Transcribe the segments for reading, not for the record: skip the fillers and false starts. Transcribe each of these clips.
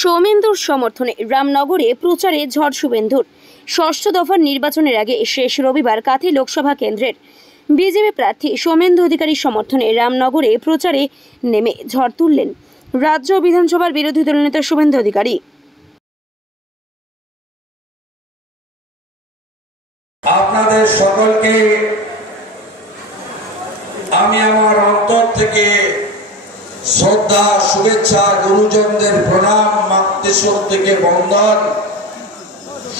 সৌমেন্দুর সমর্থনে রামনগরে প্রচারে ঝড় শুভেন্দুর। ষষ্ঠ দফার নির্বাচনের আগে শেষ রবিবার কাঁথি লোকসভা কেন্দ্রের বিজেপি প্রার্থী সৌমেন্দু অধিকারীর সমর্থনে রামনগরে প্রচারে নেমে ঝড় তুললেন রাজ্য বিধানসভার বিরোধী দলনেতা শুভেন্দু অধিকারী। আপনাদের সকলকে আমি আমার অন্তর থেকে শ্রদ্ধা, শুভেচ্ছা, গুরুজনদের প্রণাম, মাতৃশক্তিকে বন্দন,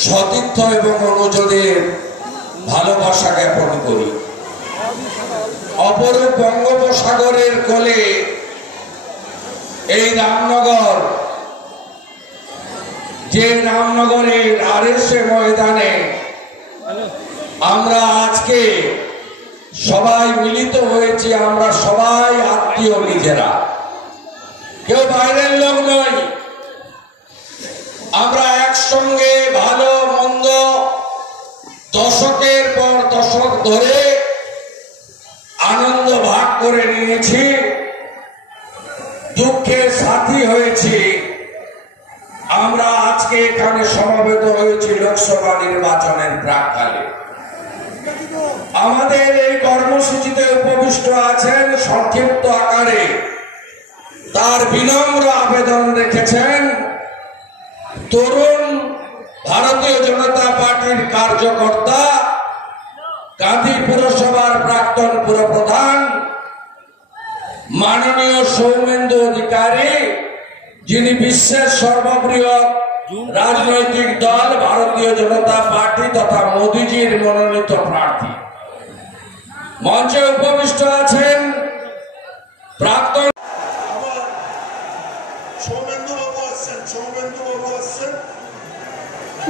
সতীর্থ এবং অনুজনের ভালোবাসা জ্ঞাপন করি। অপরূপ বঙ্গোপসাগরের কোলে এই রামনগর, যে রামনগরের আরএসএ ময়দানে আমরা আজকে সবাই মিলিত হয়েছি। আমরা সবাই আত্মীয়, নিজেরা, কেউ বাইরের লোক নয়। আমরা একসঙ্গে ভালো মন্দ দশকের পর দশক ধরে আনন্দ ভাগ করে নিয়েছি, দুঃখের সাথী হয়েছি। আমরা আজকে এখানে সমবেত হয়েছি লোকসভা নির্বাচনের প্রাক্কালে। আমাদের এই কর্মসূচিতে উপবিষ্ট আছেন, সংক্ষিপ্ত আকারে তার বিনম্র আবেদন রেখেছেন তরুণ ভারতীয় জনতা পার্টির কার্যকর্তা, কাঁথি পুরসভার প্রাক্তন পুরপ্রধান মাননীয় সৌমেন্দু অধিকারী, যিনি বিশ্বের সর্ববৃহৎ রাজনৈতিক দল ভারতীয় জনতা পার্টি তথা মোদীজির মনোনীত প্রার্থী। মঞ্চে উপবিষ্ট আছেন প্রাক্তন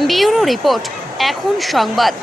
ব্যুরো রিপোর্ট, এখন সংবাদ।